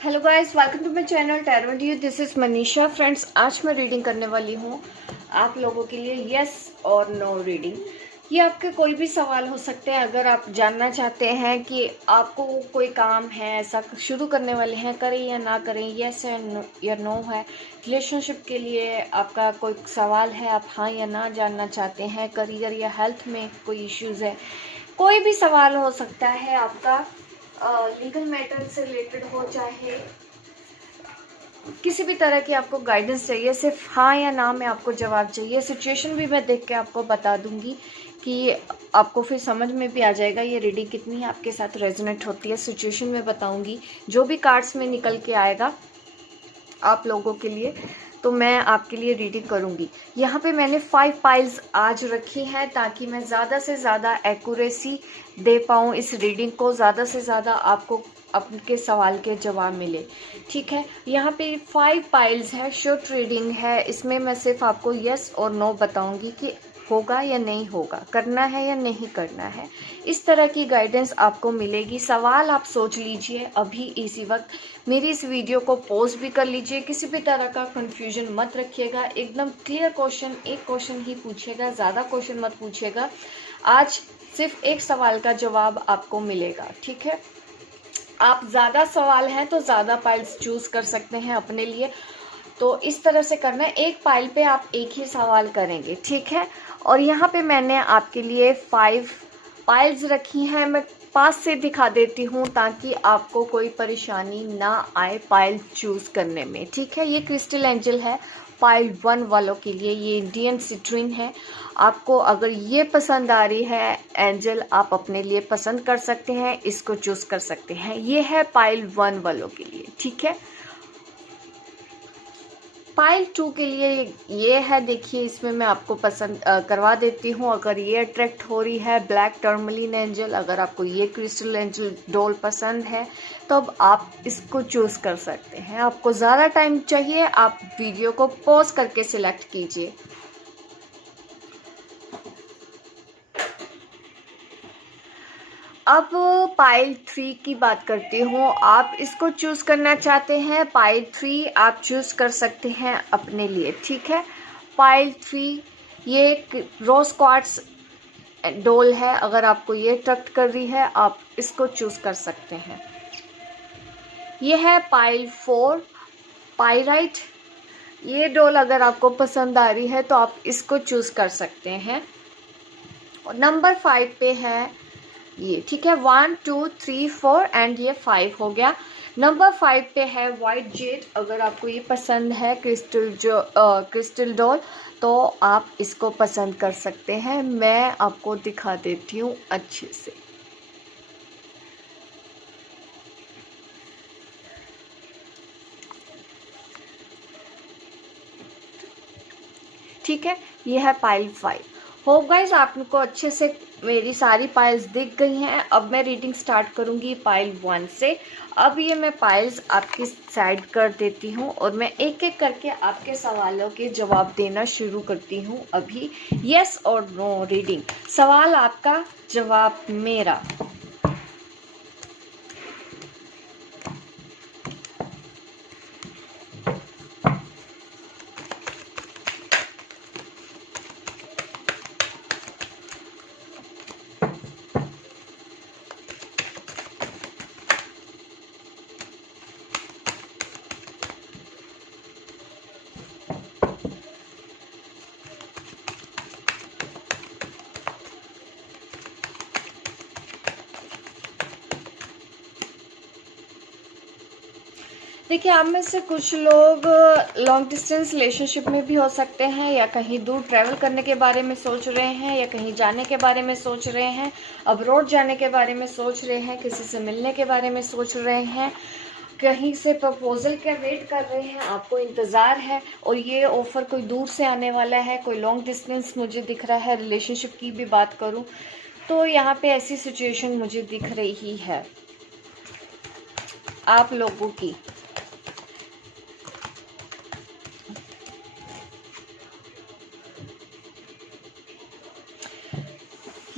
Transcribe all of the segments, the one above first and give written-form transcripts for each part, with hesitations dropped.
Hello guys, welcome to my channel tarot dew. This is Manisha. Friends, आज मैं reading करने वाली हूँ आप लोगों के लिए यस और नो रीडिंग। ये आपके कोई भी सवाल हो सकते हैं। अगर आप जानना चाहते हैं कि आपको कोई काम है ऐसा शुरू करने वाले हैं, करें या ना करें, यस या नो है, रिलेशनशिप के लिए आपका कोई सवाल है, आप हाँ या ना जानना चाहते हैं, करियर या हेल्थ में कोई इश्यूज है, कोई भी सवाल हो सकता है आपका, लीगल मैटर से रिलेटेड हो, चाहे किसी भी तरह की आपको गाइडेंस चाहिए, सिर्फ हाँ या ना में आपको जवाब चाहिए। सिचुएशन भी मैं देख के आपको बता दूंगी कि आपको फिर समझ में भी आ जाएगा ये रीडिंग कितनी आपके साथ रेजोनेट होती है। सिचुएशन में बताऊंगी, जो भी कार्ड्स में निकल के आएगा आप लोगों के लिए तो मैं आपके लिए रीडिंग करूंगी। यहाँ पे मैंने 5 पाइल्स आज रखी हैं ताकि मैं ज़्यादा से ज़्यादा एक्यूरेसी दे पाऊँ इस रीडिंग को, ज़्यादा से ज़्यादा आपको आपके सवाल के जवाब मिले। ठीक है, यहाँ पे 5 पाइल्स है, शॉर्ट रीडिंग है। इसमें मैं सिर्फ आपको यस और नो बताऊंगी कि होगा या नहीं होगा, करना है या नहीं करना है। इस तरह की गाइडेंस आपको मिलेगी। सवाल आप सोच लीजिए अभी इसी वक्त, मेरी इस वीडियो को पॉज भी कर लीजिए। किसी भी तरह का कंफ्यूजन मत रखिएगा, एकदम क्लियर क्वेश्चन, एक क्वेश्चन ही पूछिएगा, ज़्यादा क्वेश्चन मत पूछिएगा। आज सिर्फ एक सवाल का जवाब आपको मिलेगा। ठीक है, आप ज़्यादा सवाल हैं तो ज़्यादा पाइल्स चूज कर सकते हैं अपने लिए। तो इस तरह से करना है, एक पाइल पे आप एक ही सवाल करेंगे। ठीक है, और यहाँ पे मैंने आपके लिए 5 पाइल्स रखी हैं। मैं पास से दिखा देती हूँ ताकि आपको कोई परेशानी ना आए पाइल चूज करने में। ठीक है, ये क्रिस्टल एंजल है पाइल 1 वालों के लिए, ये इंडियन सिट्रिन है। आपको अगर ये पसंद आ रही है एंजल, आप अपने लिए पसंद कर सकते हैं, इसको चूज कर सकते हैं। ये है पाइल 1 वालों के लिए। ठीक है, पाइल 2 के लिए ये है, देखिए इसमें मैं आपको पसंद करवा देती हूँ। अगर ये अट्रैक्ट हो रही है ब्लैक टर्मलिन एंजल, अगर आपको ये क्रिस्टल एंजल डॉल पसंद है तो अब आप इसको चूज कर सकते हैं। आपको ज़्यादा टाइम चाहिए, आप वीडियो को पॉज करके सिलेक्ट कीजिए। अब पाइल 3 की बात करती हूँ। आप इसको चूज करना चाहते हैं, पाइल 3 आप चूज कर सकते हैं अपने लिए। ठीक है, पाइल 3 ये रोज क्वार्ट्स डोल है। अगर आपको ये अट्रैक्ट कर रही है आप इसको चूज कर सकते हैं। ये है पाइल 4 पाइराइट। ये डोल अगर आपको पसंद आ रही है तो आप इसको चूज कर सकते हैं। और नंबर 5 पे है ये। ठीक है, 1 2 3 4 एंड ये 5 हो गया। नंबर 5 पे है वाइट जेड। अगर आपको ये पसंद है क्रिस्टल डॉल तो आप इसको पसंद कर सकते हैं। मैं आपको दिखा देती हूँ अच्छे से। ठीक है, ये है पाइल 5। होप गाइस आपको अच्छे से मेरी सारी पाइल्स दिख गई हैं। अब मैं रीडिंग स्टार्ट करूंगी पाइल 1 से। अब ये मैं पाइल्स आपकी साइड कर देती हूँ और मैं एक एक करके आपके सवालों के जवाब देना शुरू करती हूँ अभी। यस और नो रीडिंग, सवाल आपका, जवाब मेरा। देखिए, आप में से कुछ लोग लॉन्ग डिस्टेंस रिलेशनशिप में भी हो सकते हैं, या कहीं दूर ट्रैवल करने के बारे में सोच रहे हैं, या कहीं जाने के बारे में सोच रहे हैं, अब्रॉड जाने के बारे में सोच रहे हैं, किसी से मिलने के बारे में सोच रहे हैं, कहीं से प्रपोजल का वेट कर रहे हैं, आपको इंतज़ार है और ये ऑफर कोई दूर से आने वाला है, कोई लॉन्ग डिस्टेंस मुझे दिख रहा है। रिलेशनशिप की भी बात करूँ तो यहाँ पे ऐसी सिचुएशन मुझे दिख रही है आप लोगों की।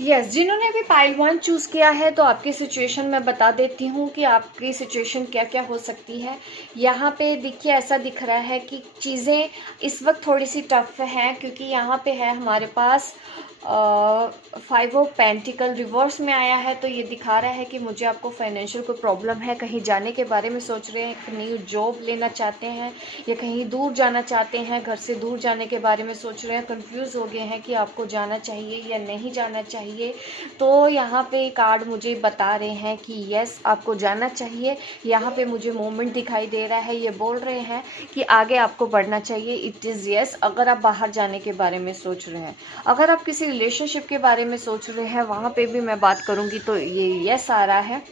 यस, जिन्होंने भी पाइल 1 चूज़ किया है तो आपकी सिचुएशन मैं बता देती हूँ कि आपकी सिचुएशन क्या क्या हो सकती है। यहाँ पे देखिए ऐसा दिख रहा है कि चीज़ें इस वक्त थोड़ी सी टफ हैं, क्योंकि यहाँ पे है हमारे पास 5 ऑफ पेंटिकल रिवर्स में आया है। तो ये दिखा रहा है कि मुझे आपको फाइनेंशियल कोई प्रॉब्लम है, कहीं जाने के बारे में सोच रहे हैं, न्यू जॉब लेना चाहते हैं या कहीं दूर जाना चाहते हैं, घर से दूर जाने के बारे में सोच रहे हैं, कंफ्यूज हो गए हैं कि आपको जाना चाहिए या नहीं जाना चाहिए। तो यहाँ पे कार्ड मुझे बता रहे हैं कि यस, आपको जाना चाहिए। यहाँ पे मुझे मोमेंट दिखाई दे रहा है, ये बोल रहे हैं कि आगे आपको बढ़ना चाहिए। इट इज़ यस, अगर आप बाहर जाने के बारे में सोच रहे हैं। अगर आप किसी रिलेशनशिप के बारे में सोच रहे हैं, वहाँ पे भी मैं बात करूँगी तो ये यस आ रहा है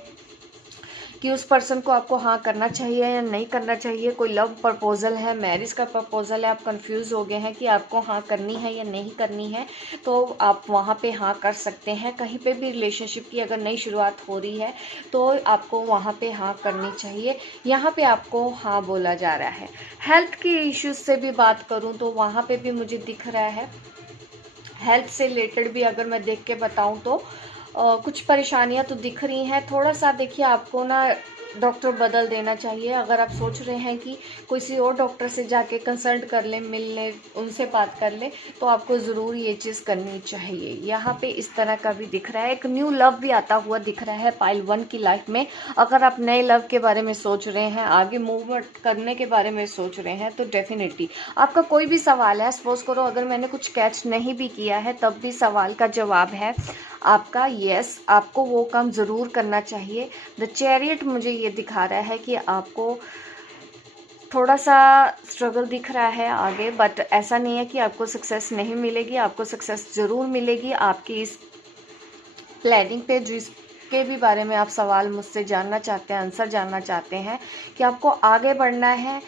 कि उस पर्सन को आपको हाँ करना चाहिए या नहीं करना चाहिए। कोई लव प्रपोजल है, मैरिज का प्रपोजल है, आप कंफ्यूज हो गए हैं कि आपको हाँ करनी है या नहीं करनी है, तो आप वहाँ पे हाँ कर सकते हैं। कहीं पे भी रिलेशनशिप की अगर नई शुरुआत हो रही है तो आपको वहाँ पे हाँ करनी चाहिए। यहाँ पे आपको हाँ बोला जा रहा है। हेल्थ की इश्यूज से भी बात करूँ तो वहाँ पे भी मुझे दिख रहा है, हेल्थ से रिलेटेड भी अगर मैं देख के बताऊं तो कुछ परेशानियां तो दिख रही हैं। थोड़ा सा देखिए आपको ना डॉक्टर बदल देना चाहिए। अगर आप सोच रहे हैं कि किसी और डॉक्टर से जाके कंसल्ट कर लें, मिल लें, उनसे बात कर लें, तो आपको ज़रूर ये चीज़ करनी चाहिए। यहाँ पे इस तरह का भी दिख रहा है, एक न्यू लव भी आता हुआ दिख रहा है पाइल 1 की लाइफ में। अगर आप नए लव के बारे में सोच रहे हैं, आगे मूवमेंट करने के बारे में सोच रहे हैं, तो डेफिनेटली आपका कोई भी सवाल है, सपोज करो अगर मैंने कुछ कैच नहीं भी किया है तब भी सवाल का जवाब है आपका यस, आपको वो काम ज़रूर करना चाहिए। द चैरियट मुझे ये दिखा रहा है कि आपको थोड़ा सा स्ट्रगल दिख रहा है आगे, बट ऐसा नहीं है कि आपको सक्सेस नहीं मिलेगी, आपको सक्सेस ज़रूर मिलेगी। आपकी इस प्लानिंग पे जिसके भी बारे में आप सवाल मुझसे जानना चाहते हैं, आंसर जानना चाहते हैं कि आपको आगे बढ़ना है,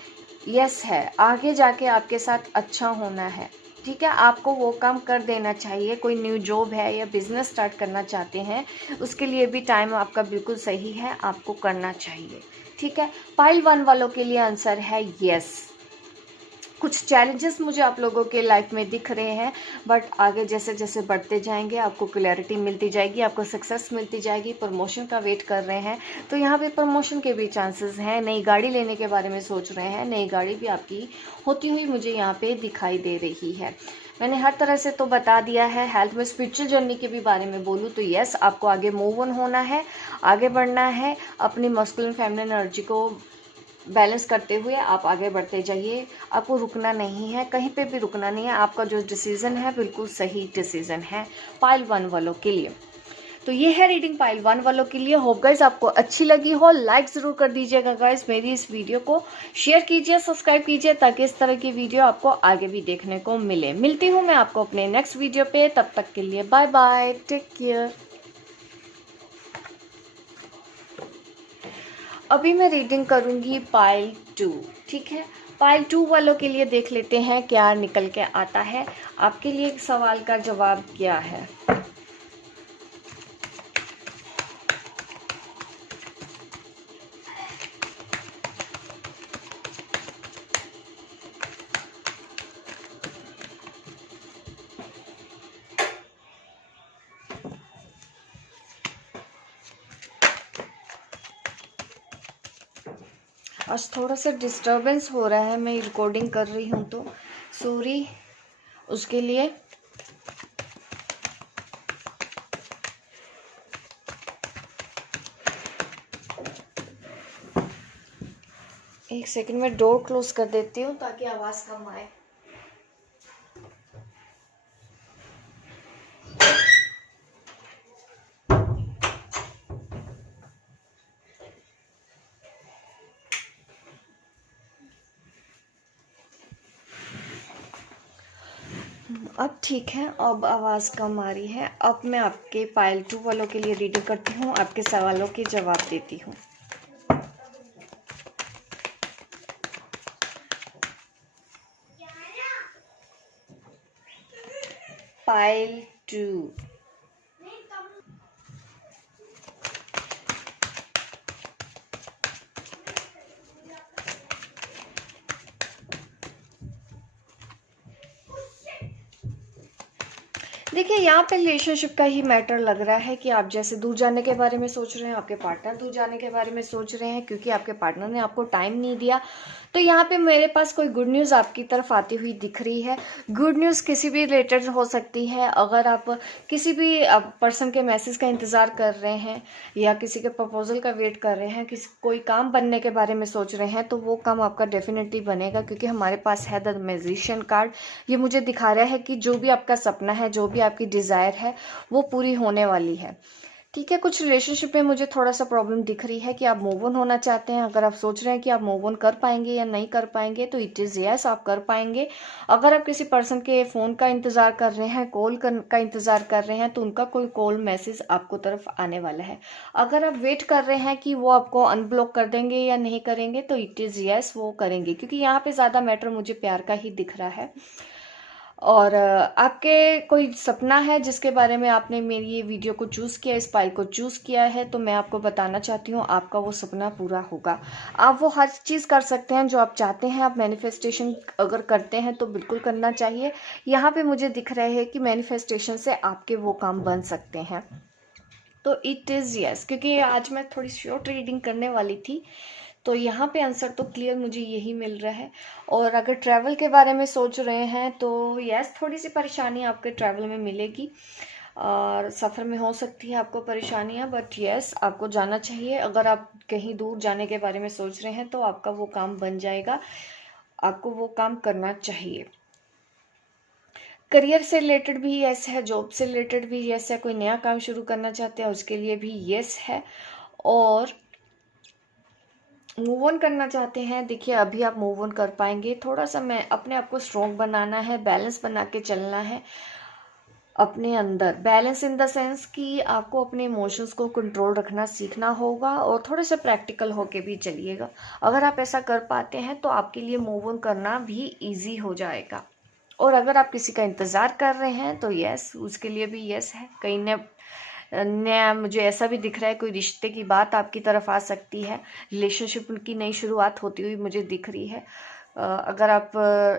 यस है, आगे जाके आपके साथ अच्छा होना है, ठीक है, आपको वो काम कर देना चाहिए। कोई न्यू जॉब है या बिजनेस स्टार्ट करना चाहते हैं, उसके लिए भी टाइम आपका बिल्कुल सही है, आपको करना चाहिए, ठीक है। पाइल 1 वालों के लिए आंसर है यस। कुछ चैलेंजेस मुझे आप लोगों के लाइफ में दिख रहे हैं, बट आगे जैसे जैसे बढ़ते जाएंगे आपको क्लैरिटी मिलती जाएगी, आपको सक्सेस मिलती जाएगी। प्रमोशन का वेट कर रहे हैं तो यहाँ पे प्रमोशन के भी चांसेस हैं। नई गाड़ी लेने के बारे में सोच रहे हैं, नई गाड़ी भी आपकी होती हुई मुझे यहाँ पे दिखाई दे रही है। मैंने हर तरह से तो बता दिया है। हेल्थ में स्पिरिचुअल जर्नी के भी बारे में बोलूँ तो यस, आपको आगे मूव ऑन होना है, आगे बढ़ना है। अपनी मस्कुलिन फेमिनिन एनर्जी को बैलेंस करते हुए आप आगे बढ़ते जाइए, आपको रुकना नहीं है, कहीं पे भी रुकना नहीं है। आपका जो डिसीजन है बिल्कुल सही डिसीजन है पाइल 1 वालों के लिए। तो ये है रीडिंग पाइल 1 वालों के लिए। होप गाइस आपको अच्छी लगी हो, लाइक ज़रूर कर दीजिएगा गाइस मेरी इस वीडियो को, शेयर कीजिए, सब्सक्राइब कीजिए, ताकि इस तरह की वीडियो आपको आगे भी देखने को मिले। मिलती हूँ मैं आपको अपने नेक्स्ट वीडियो पे, तब तक के लिए बाय बाय, टेक केयर। अभी मैं रीडिंग करूंगी पाइल 2, ठीक है। पाइल 2 वालों के लिए देख लेते हैं क्या निकल के आता है। आपके लिए एक सवाल का जवाब क्या है। आज थोड़ा सा डिस्टरबेंस हो रहा है, मैं रिकॉर्डिंग कर रही हूँ तो सॉरी उसके लिए। एक सेकंड में डोर क्लोज कर देती हूँ ताकि आवाज़ कम आए। अब ठीक है, अब आवाज़ कम आ रही है। अब मैं आपके पाइल 2 वालों के लिए रीडिंग करती हूँ, आपके सवालों के जवाब देती हूँ। पाइल 2, देखिए यहाँ पे रिलेशनशिप का ही मैटर लग रहा है कि आप जैसे दूर जाने के बारे में सोच रहे हैं, आपके पार्टनर दूर जाने के बारे में सोच रहे हैं क्योंकि आपके पार्टनर ने आपको टाइम नहीं दिया। तो यहाँ पे मेरे पास कोई गुड न्यूज़ आपकी तरफ आती हुई दिख रही है। गुड न्यूज़ किसी भी रिलेटेड हो सकती है। अगर आप किसी भी पर्सन के मैसेज का इंतज़ार कर रहे हैं या किसी के प्रपोजल का वेट कर रहे हैं, किसी कोई काम बनने के बारे में सोच रहे हैं, तो वो काम आपका डेफिनेटली बनेगा क्योंकि हमारे पास है द मैजिशियन कार्ड। ये मुझे दिखा रहा है कि जो भी आपका सपना है, जो भी आपकी डिज़ायर है, वो पूरी होने वाली है। ठीक है, कुछ रिलेशनशिप में मुझे थोड़ा सा प्रॉब्लम दिख रही है कि आप मूव ऑन होना चाहते हैं। अगर आप सोच रहे हैं कि आप मूव ऑन कर पाएंगे या नहीं कर पाएंगे, तो इट इज़ यस, आप कर पाएंगे। अगर आप किसी पर्सन के फ़ोन का इंतज़ार कर रहे हैं, कॉल का इंतज़ार कर रहे हैं, तो उनका कोई कॉल मैसेज आपको तरफ आने वाला है। अगर आप वेट कर रहे हैं कि वो आपको अनब्लॉक कर देंगे या नहीं करेंगे, तो इट इज़ यस, वो करेंगे क्योंकि यहाँ पे ज़्यादा मैटर मुझे प्यार का ही दिख रहा है। और आपके कोई सपना है जिसके बारे में आपने मेरी ये वीडियो को चूज़ किया, इस फाइल को चूज़ किया है, तो मैं आपको बताना चाहती हूँ आपका वो सपना पूरा होगा। आप वो हर चीज़ कर सकते हैं जो आप चाहते हैं। आप मैनिफेस्टेशन अगर करते हैं तो बिल्कुल करना चाहिए। यहाँ पे मुझे दिख रहा है कि मैनिफेस्टेशन से आपके वो काम बन सकते हैं। तो इट इज़ यस, क्योंकि आज मैं थोड़ी शॉर्ट रीडिंग करने वाली थी, तो यहाँ पे आंसर तो क्लियर मुझे यही मिल रहा है। और अगर ट्रैवल के बारे में सोच रहे हैं तो यस, थोड़ी सी परेशानी आपके ट्रैवल में मिलेगी और सफ़र में हो सकती है आपको परेशानियाँ, बट यस, आपको जाना चाहिए। अगर आप कहीं दूर जाने के बारे में सोच रहे हैं तो आपका वो काम बन जाएगा, आपको वो काम करना चाहिए। करियर से रिलेटेड भी यस है, जॉब से रिलेटेड भी यस है, कोई नया काम शुरू करना चाहते हैं उसके लिए भी यस है। और मूव ऑन करना चाहते हैं, देखिए अभी आप मूव ऑन कर पाएंगे। थोड़ा सा मैं अपने आप को स्ट्रॉन्ग बनाना है, बैलेंस बना के चलना है अपने अंदर। बैलेंस इन द सेंस कि आपको अपने इमोशंस को कंट्रोल रखना सीखना होगा और थोड़े से प्रैक्टिकल होके भी चलिएगा। अगर आप ऐसा कर पाते हैं तो आपके लिए मूव ऑन करना भी ईजी हो जाएगा। और अगर आप किसी का इंतज़ार कर रहे हैं तो यस, उसके लिए भी यस है। कहीं नया मुझे ऐसा भी दिख रहा है, कोई रिश्ते की बात आपकी तरफ आ सकती है, रिलेशनशिप की नई शुरुआत होती हुई मुझे दिख रही है। अगर आप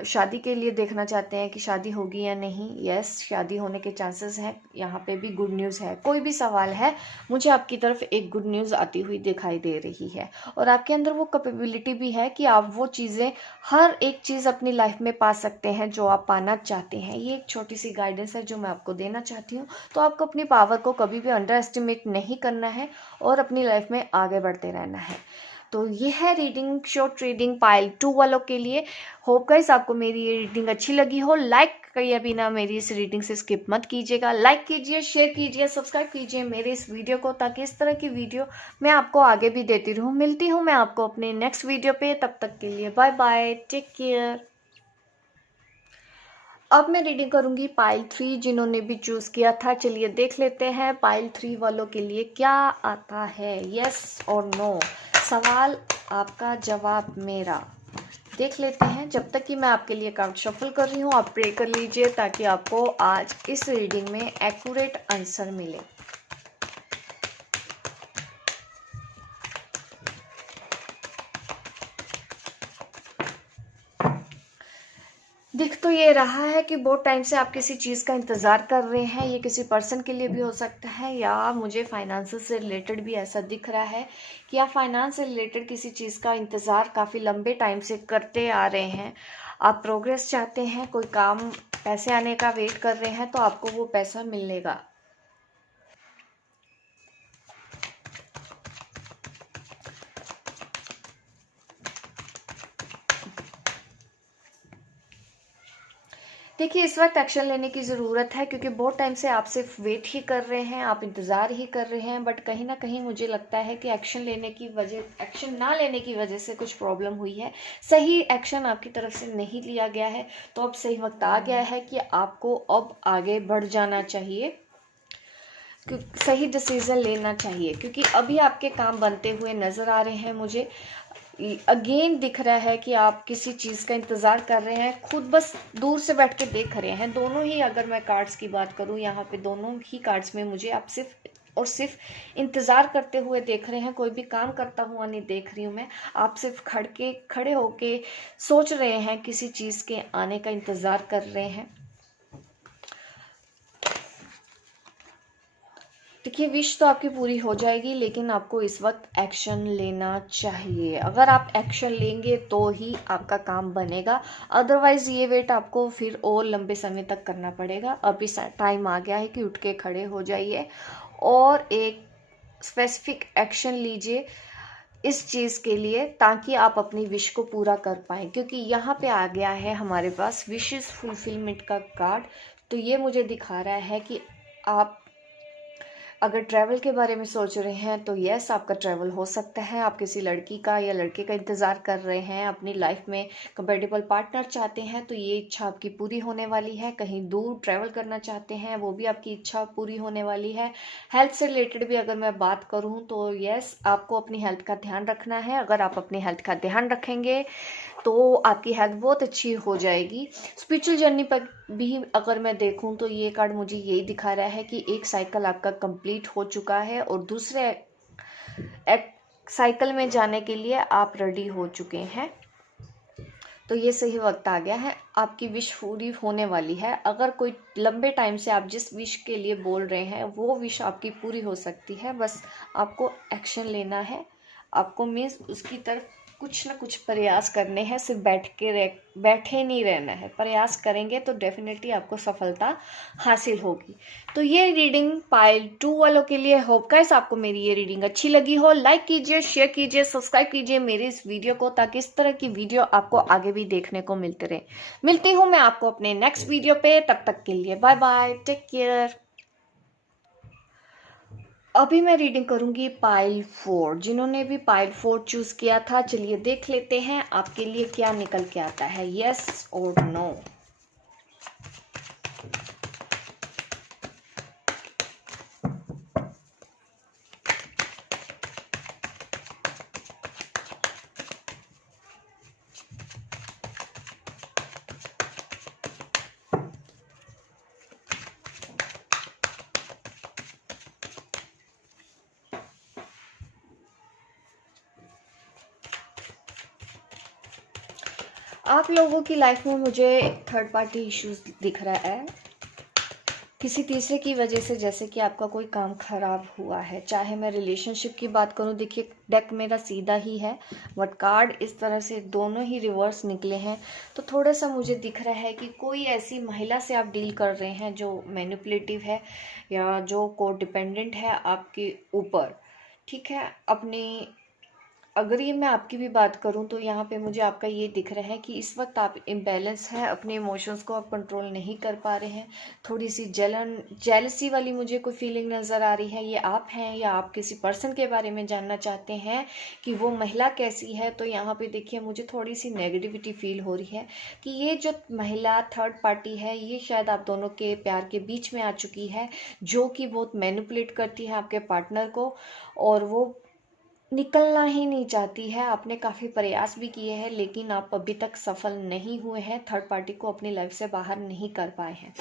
शादी के लिए देखना चाहते हैं कि शादी होगी या नहीं, यस, शादी होने के चांसेस हैं। यहाँ पे भी गुड न्यूज़ है। कोई भी सवाल है, मुझे आपकी तरफ एक गुड न्यूज़ आती हुई दिखाई दे रही है। और आपके अंदर वो कैपेबिलिटी भी है कि आप वो चीज़ें, हर एक चीज़ अपनी लाइफ में पा सकते हैं जो आप पाना चाहते हैं। ये एक छोटी सी गाइडेंस है जो मैं आपको देना चाहती हूँ। तो आपको अपनी पावर को कभी भी अंडर एस्टिमेट नहीं करना है और अपनी लाइफ में आगे बढ़ते रहना है। तो ये है रीडिंग, शॉर्ट रीडिंग पाइल 2 वालों के लिए। होप गाइस आपको मेरी ये रीडिंग अच्छी लगी हो। लाइक किए बिना मेरी इस रीडिंग से स्किप मत कीजिएगा। लाइक कीजिए, शेयर कीजिए, सब्सक्राइब कीजिए मेरे इस वीडियो को, ताकि इस तरह की वीडियो मैं आपको आगे भी देती रहूँ। मिलती हूँ मैं आपको अपने नेक्स्ट वीडियो पे, तब तक के लिए बाय बाय, टेक केयर। अब मैं रीडिंग करूंगी पाइल 3, जिन्होंने भी चूज किया था। चलिए देख लेते हैं पाइल 3 वालों के लिए क्या आता है, यस और नो। सवाल आपका, जवाब मेरा। देख लेते हैं। जब तक कि मैं आपके लिए कार्ड शफल कर रही हूँ, आप प्रे कर लीजिए ताकि आपको आज इस रीडिंग में एक्यूरेट आंसर मिले। दिख तो ये रहा है कि बहुत टाइम से आप किसी चीज़ का इंतज़ार कर रहे हैं। ये किसी पर्सन के लिए भी हो सकता है, या मुझे फाइनेंस से रिलेटेड भी ऐसा दिख रहा है कि आप फाइनेंस से रिलेटेड किसी चीज़ का इंतज़ार काफ़ी लंबे टाइम से करते आ रहे हैं। आप प्रोग्रेस चाहते हैं, कोई काम, पैसे आने का वेट कर रहे हैं, तो आपको वो पैसा मिलेगा। देखिए इस वक्त एक्शन लेने की ज़रूरत है क्योंकि बहुत टाइम से आप सिर्फ वेट ही कर रहे हैं, आप इंतज़ार ही कर रहे हैं, बट कहीं ना कहीं मुझे लगता है कि एक्शन ना लेने की वजह से कुछ प्रॉब्लम हुई है। सही एक्शन आपकी तरफ से नहीं लिया गया है, तो अब सही वक्त आ गया है कि आपको अब आगे बढ़ जाना चाहिए, सही डिसीजन लेना चाहिए, क्योंकि अभी आपके काम बनते हुए नज़र आ रहे हैं। मुझे अगेन दिख रहा है कि आप किसी चीज़ का इंतज़ार कर रहे हैं, खुद बस दूर से बैठ के देख रहे हैं। दोनों ही, अगर मैं कार्ड्स की बात करूं, यहाँ पे दोनों ही कार्ड्स में मुझे आप सिर्फ और सिर्फ इंतज़ार करते हुए देख रहे हैं। कोई भी काम करता हुआ नहीं देख रही हूँ मैं। आप सिर्फ खड़े होके सोच रहे हैं, किसी चीज़ के आने का इंतज़ार कर रहे हैं। देखिए, विश तो आपकी पूरी हो जाएगी, लेकिन आपको इस वक्त एक्शन लेना चाहिए। अगर आप एक्शन लेंगे तो ही आपका काम बनेगा, अदरवाइज ये वेट आपको फिर और लंबे समय तक करना पड़ेगा। अभी टाइम आ गया है कि उठ के खड़े हो जाइए और एक स्पेसिफिक एक्शन लीजिए इस चीज़ के लिए, ताकि आप अपनी विश को पूरा कर पाएँ। क्योंकि यहाँ पे आ गया है हमारे पास विशेस फुलफिलमेंट का कार्ड। तो ये मुझे दिखा रहा है कि आप अगर ट्रैवल के बारे में सोच रहे हैं तो यस, आपका ट्रैवल हो सकता है। आप किसी लड़की का या लड़के का इंतज़ार कर रहे हैं, अपनी लाइफ में कंपेटेबल पार्टनर चाहते हैं, तो ये इच्छा आपकी पूरी होने वाली है। कहीं दूर ट्रैवल करना चाहते हैं, वो भी आपकी इच्छा पूरी होने वाली है। हेल्थ से रिलेटेड भी अगर मैं बात करूँ तो यस, आपको अपनी हेल्थ का ध्यान रखना है। अगर आप अपनी हेल्थ का ध्यान रखेंगे तो आपकी हेल्थ बहुत अच्छी हो जाएगी। स्पिरिचुअल जर्नी पर भी अगर मैं देखूं तो ये कार्ड मुझे यही दिखा रहा है कि एक साइकिल आपका कंप्लीट हो चुका है और दूसरे एक साइकिल में जाने के लिए आप रेडी हो चुके हैं। तो ये सही वक्त आ गया है, आपकी विश पूरी होने वाली है। अगर कोई लंबे टाइम से आप जिस विश के लिए बोल रहे हैं वो विश आपकी पूरी हो सकती है, बस आपको एक्शन लेना है। आपको मीन्स उसकी तरफ कुछ ना कुछ प्रयास करने हैं, सिर्फ बैठे नहीं रहना है। प्रयास करेंगे तो डेफिनेटली आपको सफलता हासिल होगी। तो ये रीडिंग पाइल 2 वालों के लिए। होप गाइस आपको मेरी ये रीडिंग अच्छी लगी हो। लाइक कीजिए, शेयर कीजिए, सब्सक्राइब कीजिए मेरे इस वीडियो को, ताकि इस तरह की वीडियो आपको आगे भी देखने को मिलते रहे। मिलती हूँ मैं आपको अपने नेक्स्ट वीडियो पे, तब तक के लिए बाय बाय, टेक केयर। अभी मैं रीडिंग करूंगी पाइल 4। जिन्होंने भी पाइल 4 चूज किया था, चलिए देख लेते हैं आपके लिए क्या निकल के आता है, यस और नो। आप लोगों की लाइफ में मुझे थर्ड पार्टी इश्यूज दिख रहा है, किसी तीसरे की वजह से। जैसे कि आपका कोई काम खराब हुआ है, चाहे मैं रिलेशनशिप की बात करूं। देखिए, डेक मेरा सीधा ही है बट कार्ड इस तरह से दोनों ही रिवर्स निकले हैं। तो थोड़ा सा मुझे दिख रहा है कि कोई ऐसी महिला से आप डील कर रहे हैं जो मैनिपुलेटिव है या जो को डिपेंडेंट है आपके ऊपर, ठीक है। अपनी अगर ये मैं आपकी भी बात करूं तो यहाँ पे मुझे आपका ये दिख रहा है कि इस वक्त आप इम्बैलेंस हैं, अपने इमोशंस को आप कंट्रोल नहीं कर पा रहे हैं। थोड़ी सी जेलसी वाली मुझे कोई फीलिंग नज़र आ रही है। ये आप हैं या आप किसी पर्सन के बारे में जानना चाहते हैं कि वो महिला कैसी है। तो यहाँ पे देखिए, मुझे थोड़ी सी नेगेटिविटी फील हो रही है कि ये जो महिला थर्ड पार्टी है, ये शायद आप दोनों के प्यार के बीच में आ चुकी है, जो कि बहुत मैनिपुलेट करती है आपके पार्टनर को, और वो निकलना ही नहीं चाहती है। आपने काफ़ी प्रयास भी किए हैं, लेकिन आप अभी तक सफल नहीं हुए हैं, थर्ड पार्टी को अपनी लाइफ से बाहर नहीं कर पाए हैं।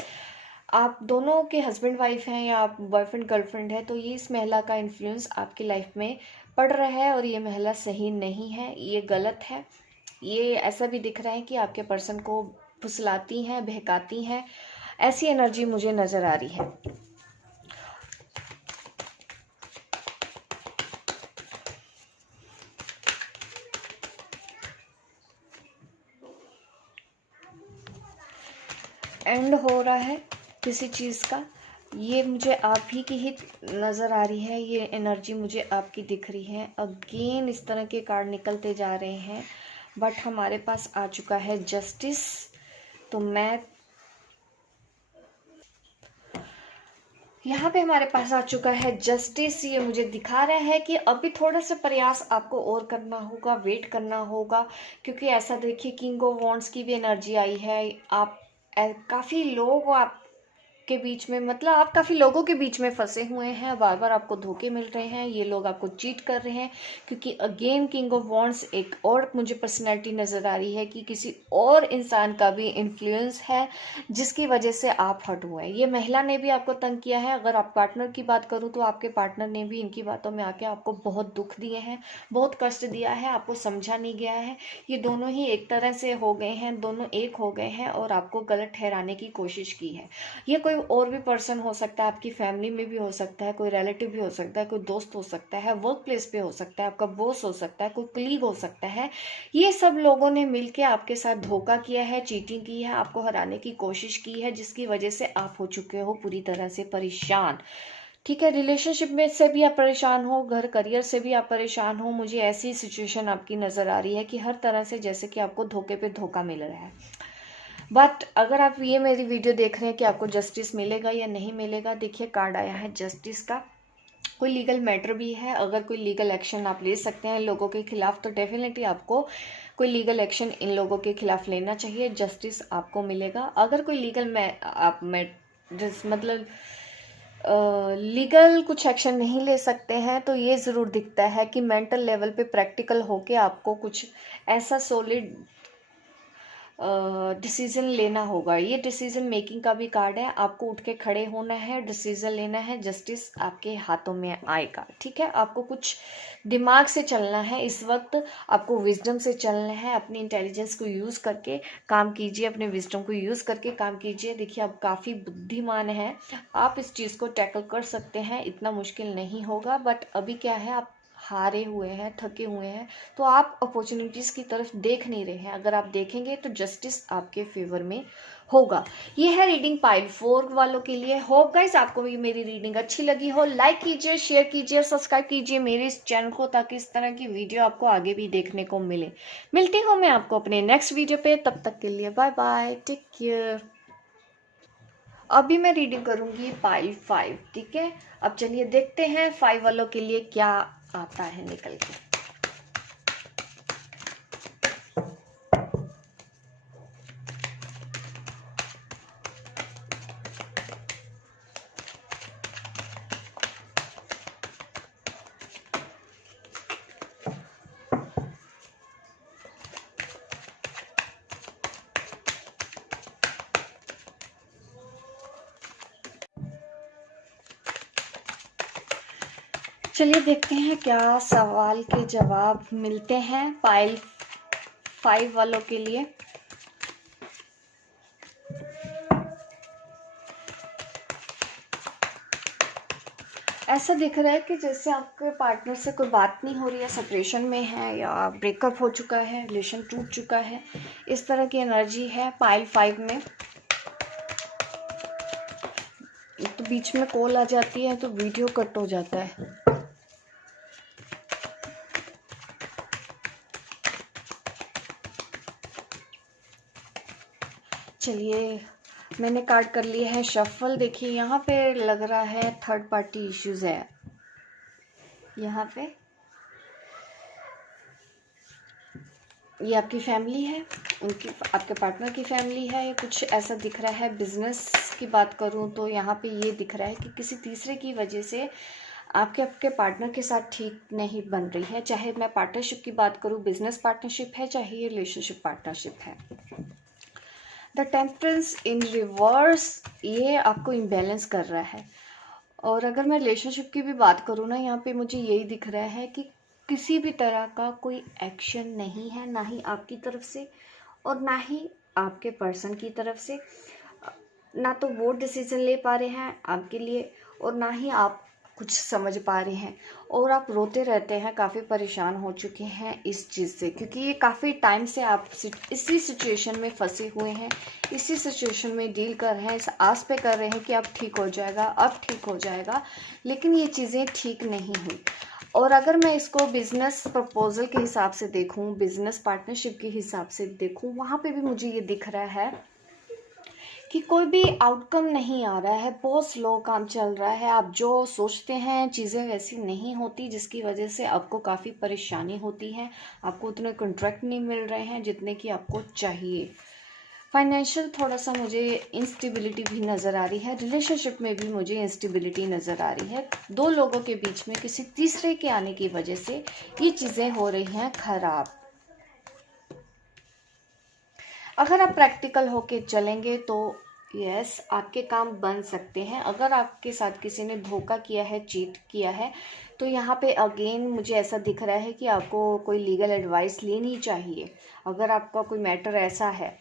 आप दोनों के हस्बैंड वाइफ हैं या आप बॉयफ्रेंड गर्लफ्रेंड है, तो ये इस महिला का इन्फ्लुएंस आपकी लाइफ में पड़ रहा है और ये महिला सही नहीं है, ये गलत है। ये ऐसा भी दिख रहा है कि आपके पर्सन को फुसलाती हैं, बहकाती हैं, ऐसी एनर्जी मुझे नज़र आ रही है। एंड हो रहा है किसी चीज़ का, ये मुझे आप ही की ही नज़र आ रही है। ये एनर्जी मुझे आपकी दिख रही है। अगेन इस तरह के कार्ड निकलते जा रहे हैं, बट हमारे पास आ चुका है जस्टिस। तो मैं यहाँ पे हमारे पास आ चुका है जस्टिस। ये मुझे दिखा रहा है कि अभी थोड़ा सा प्रयास आपको और करना होगा, वेट करना होगा। क्योंकि ऐसा देखिए, किंग ऑफ वॉन्ड्स की भी एनर्जी आई है। आप काफ़ी लोग आपके बीच में, मतलब आप काफ़ी लोगों के बीच में फंसे हुए हैं, बार बार आपको धोखे मिल रहे हैं, ये लोग आपको चीट कर रहे हैं। क्योंकि अगेन किंग ऑफ वॉन्ड्स एक और मुझे पर्सनैलिटी नज़र आ रही है कि किसी और इंसान का भी इन्फ्लुएंस है जिसकी वजह से आप हट हुए हैं। ये महिला ने भी आपको तंग किया है। अगर आप पार्टनर की बात करूँ तो आपके पार्टनर ने भी इनकी बातों में आके आपको बहुत दुख दिए हैं, बहुत कष्ट दिया है, आपको समझा नहीं गया है। ये दोनों ही एक तरह से हो गए हैं, दोनों एक हो गए हैं और आपको गलत ठहराने की कोशिश की है। ये कोई और भी पर्सन हो सकता है, आपकी फैमिली में भी हो सकता है, कोई रिलेटिव भी हो सकता है, कोई दोस्त हो सकता है, वर्क प्लेस पे हो सकता है, आपका बॉस हो सकता है, कोई कलीग हो सकता है। ये सब लोगों ने मिलके आपके साथ धोखा किया है, चीटिंग की है, आपको हराने की कोशिश की है, जिसकी वजह से आप हो चुके हो पूरी तरह से परेशान। ठीक है, रिलेशनशिप में से भी आप परेशान हो, घर करियर से भी आप परेशान हो। मुझे ऐसी सिचुएशन आपकी नज़र आ रही है कि हर तरह से जैसे कि आपको धोखे पे धोखा मिल रहा है। बट अगर आप ये मेरी वीडियो देख रहे हैं कि आपको जस्टिस मिलेगा या नहीं मिलेगा, देखिए कार्ड आया है जस्टिस का। कोई लीगल मैटर भी है, अगर कोई लीगल एक्शन आप ले सकते हैं लोगों के खिलाफ, तो डेफिनेटली आपको कोई लीगल एक्शन इन लोगों के खिलाफ लेना चाहिए, जस्टिस आपको मिलेगा। अगर कोई लीगल मतलब लीगल कुछ एक्शन नहीं ले सकते हैं, तो ये ज़रूर दिखता है कि मेंटल लेवल पे प्रैक्टिकल होके आपको कुछ ऐसा सॉलिड डिसीज़न लेना होगा। ये डिसीज़न मेकिंग का भी कार्ड है, आपको उठ के खड़े होना है, डिसीज़न लेना है, जस्टिस आपके हाथों में आएगा। ठीक है, आपको कुछ दिमाग से चलना है इस वक्त, आपको विजडम से चलना है, अपनी इंटेलिजेंस को यूज़ करके काम कीजिए, अपने विजडम को यूज़ करके काम कीजिए। देखिए आप काफ़ी बुद्धिमान हैं, आप इस चीज़ को टैकल कर सकते हैं, इतना मुश्किल नहीं होगा। बट अभी क्या है, आप हारे हुए हैं, थके हुए हैं, तो आप अपॉर्चुनिटीज़ की तरफ देख नहीं रहे हैं। अगर आप देखेंगे तो जस्टिस आपके फेवर में होगा। ये है रीडिंग पाइल 4 वालों के लिए। होप गाइस आपको भी मेरी रीडिंग अच्छी लगी हो। लाइक कीजिए, शेयर कीजिए, सब्सक्राइब कीजिए मेरे इस चैनल को, ताकि इस तरह की वीडियो आपको आगे भी देखने को मिले। मिलती हूँ मैं आपको अपने नेक्स्ट वीडियो पे, तब तक के लिए बाय बाय, टेक केयर। अभी मैं रीडिंग करूंगी पाइल 5। ठीक है, अब चलिए देखते हैं 5 वालों के लिए क्या आता है निकल के। चलिए देखते हैं क्या सवाल के जवाब मिलते हैं पाइल 5 वालों के लिए। ऐसा दिख रहा है कि जैसे आपके पार्टनर से कोई बात नहीं हो रही है, सेपरेशन में है या ब्रेकअप हो चुका है, रिलेशन टूट चुका है, इस तरह की एनर्जी है पाइल 5 में। तो बीच में कॉल आ जाती है तो वीडियो कट हो जाता है। चलिए मैंने कार्ड कर लिया है शफल। देखिए यहाँ पे लग रहा है थर्ड पार्टी इश्यूज है। यहाँ पे ये आपकी फैमिली है, उनकी आपके पार्टनर की फैमिली है, या कुछ ऐसा दिख रहा है। बिजनेस की बात करूँ तो यहाँ पे ये दिख रहा है कि किसी तीसरे की वजह से आपके पार्टनर के साथ ठीक नहीं बन रही है। चाहे मैं पार्टनरशिप की बात करूँ, बिजनेस पार्टनरशिप है, चाहे ये रिलेशनशिप पार्टनरशिप है। द टेम्परेंस इन रिवर्स, ये आपको इम्बैलेंस कर रहा है। और अगर मैं रिलेशनशिप की भी बात करूँ ना, यहाँ पे मुझे यही दिख रहा है कि किसी भी तरह का कोई एक्शन नहीं है, ना ही आपकी तरफ से और ना ही आपके पर्सन की तरफ से। ना तो वो डिसीजन ले पा रहे हैं आपके लिए, और ना ही आप कुछ समझ पा रहे हैं, और आप रोते रहते हैं, काफ़ी परेशान हो चुके हैं इस चीज़ से, क्योंकि ये काफ़ी टाइम से आप इसी सिचुएशन में फंसे हुए हैं, इसी सिचुएशन में डील कर रहे हैं, इस आस पे कर रहे हैं कि अब ठीक हो जाएगा, अब ठीक हो जाएगा, लेकिन ये चीज़ें ठीक नहीं हुई। और अगर मैं इसको बिजनेस प्रपोजल के हिसाब से देखूं, बिजनेस पार्टनरशिप के हिसाब से देखूं, वहाँ पे भी मुझे ये दिख रहा है कि कोई भी आउटकम नहीं आ रहा है, बहुत स्लो काम चल रहा है। आप जो सोचते हैं चीज़ें वैसी नहीं होती, जिसकी वजह से आपको काफ़ी परेशानी होती है, आपको उतने कॉन्ट्रैक्ट नहीं मिल रहे हैं जितने कि आपको चाहिए। फाइनेंशियल थोड़ा सा मुझे इंस्टेबिलिटी भी नज़र आ रही है, रिलेशनशिप में भी मुझे इंस्टेबिलिटी नज़र आ रही है। दो लोगों के बीच में किसी तीसरे के आने की वजह से ये चीज़ें हो रही हैं ख़राब। अगर आप प्रैक्टिकल होके चलेंगे तो यस, आपके काम बन सकते हैं। अगर आपके साथ किसी ने धोखा किया है, चीट किया है, तो यहाँ पे अगेन मुझे ऐसा दिख रहा है कि आपको कोई लीगल एडवाइस लेनी चाहिए। अगर आपका कोई मैटर ऐसा है,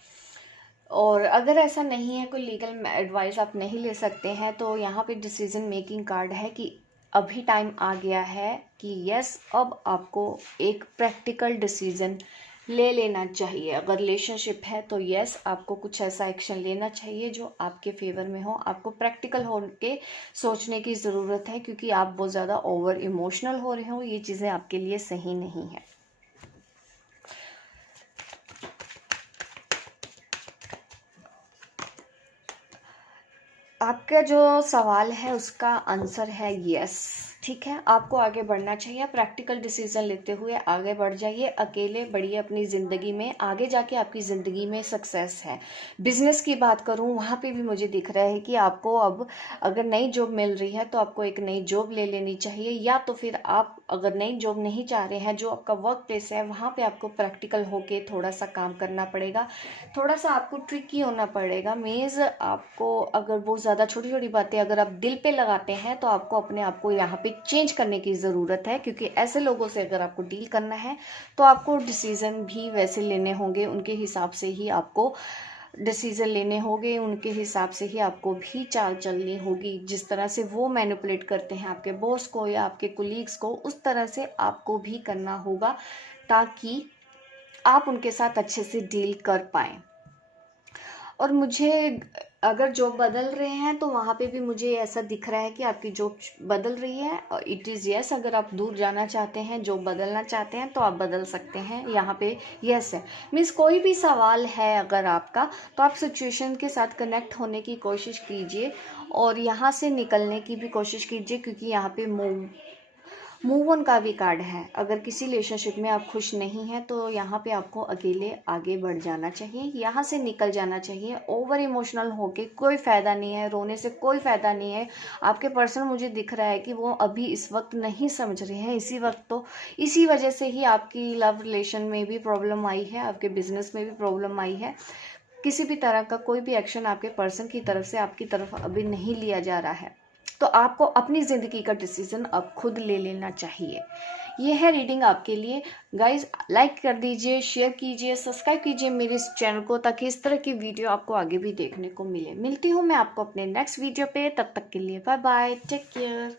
और अगर ऐसा नहीं है, कोई लीगल एडवाइस आप नहीं ले सकते हैं, तो यहाँ पे डिसीजन मेकिंग कार्ड है कि अभी टाइम आ गया है कि यस, अब आपको एक प्रैक्टिकल डिसीजन ले लेना चाहिए। अगर रिलेशनशिप है तो यस, आपको कुछ ऐसा एक्शन लेना चाहिए जो आपके फेवर में हो। आपको प्रैक्टिकल हो के सोचने की ज़रूरत है, क्योंकि आप बहुत ज़्यादा ओवर इमोशनल हो रहे हो, ये चीज़ें आपके लिए सही नहीं है। आपका जो सवाल है उसका आंसर है यस। ठीक है, आपको आगे बढ़ना चाहिए। प्रैक्टिकल डिसीजन लेते हुए आगे बढ़ जाइए, अकेले बढ़िए अपनी ज़िंदगी में, आगे जाके आपकी ज़िंदगी में सक्सेस है। बिजनेस की बात करूं, वहाँ पे भी मुझे दिख रहा है कि आपको अब अगर नई जॉब मिल रही है तो आपको एक नई जॉब ले लेनी चाहिए, या तो फिर आप अगर नई जॉब नहीं चाह रहे हैं, जो आपका वर्क प्लेस है वहाँ पे आपको प्रैक्टिकल होके थोड़ा सा काम करना पड़ेगा, थोड़ा सा आपको ट्रिकी होना पड़ेगा। मीन्स आपको अगर बहुत ज़्यादा छोटी छोटी बातें अगर आप दिल पे लगाते हैं तो आपको अपने आप को यहाँ पे चेंज करने की ज़रूरत है, क्योंकि ऐसे लोगों से अगर आपको डील करना है तो आपको डिसीज़न भी वैसे लेने होंगे, उनके हिसाब से ही आपको डिसीज़न लेने होंगे, उनके हिसाब से ही आपको भी चाल चलनी होगी। जिस तरह से वो मैनिपुलेट करते हैं आपके बॉस को या आपके कोलीग्स को, उस तरह से आपको भी करना होगा, ताकि आप उनके साथ अच्छे से डील कर पाएँ। और मुझे अगर जॉब बदल रहे हैं तो वहाँ पे भी मुझे ऐसा दिख रहा है कि आपकी जॉब बदल रही है। इट इज़ यस, अगर आप दूर जाना चाहते हैं, जॉब बदलना चाहते हैं तो आप बदल सकते हैं, यहाँ पे यस है। मीन्स कोई भी सवाल है अगर आपका, तो आप सिचुएशन के साथ कनेक्ट होने की कोशिश कीजिए और यहाँ से निकलने की भी कोशिश कीजिए, क्योंकि यहाँ पे मूव ऑन का भी कार्ड है। अगर किसी रिलेशनशिप में आप खुश नहीं हैं तो यहाँ पे आपको अकेले आगे बढ़ जाना चाहिए, यहाँ से निकल जाना चाहिए। ओवर इमोशनल होके कोई फ़ायदा नहीं है, रोने से कोई फ़ायदा नहीं है। आपके पर्सन मुझे दिख रहा है कि वो अभी इस वक्त नहीं समझ रहे हैं, इसी वक्त तो इसी वजह से ही आपकी लव रिलेशन में भी प्रॉब्लम आई है, आपके बिजनेस में भी प्रॉब्लम आई है। किसी भी तरह का कोई भी एक्शन आपके पर्सन की तरफ से आपकी तरफ अभी नहीं लिया जा रहा है, तो आपको अपनी ज़िंदगी का डिसीज़न अब खुद ले लेना चाहिए। ये है रीडिंग आपके लिए। गाइज लाइक कर दीजिए, शेयर कीजिए, सब्सक्राइब कीजिए मेरे इस चैनल को, ताकि इस तरह की वीडियो आपको आगे भी देखने को मिले। मिलती हूँ मैं आपको अपने नेक्स्ट वीडियो पे, तब तक के लिए बाय बाय, टेक केयर।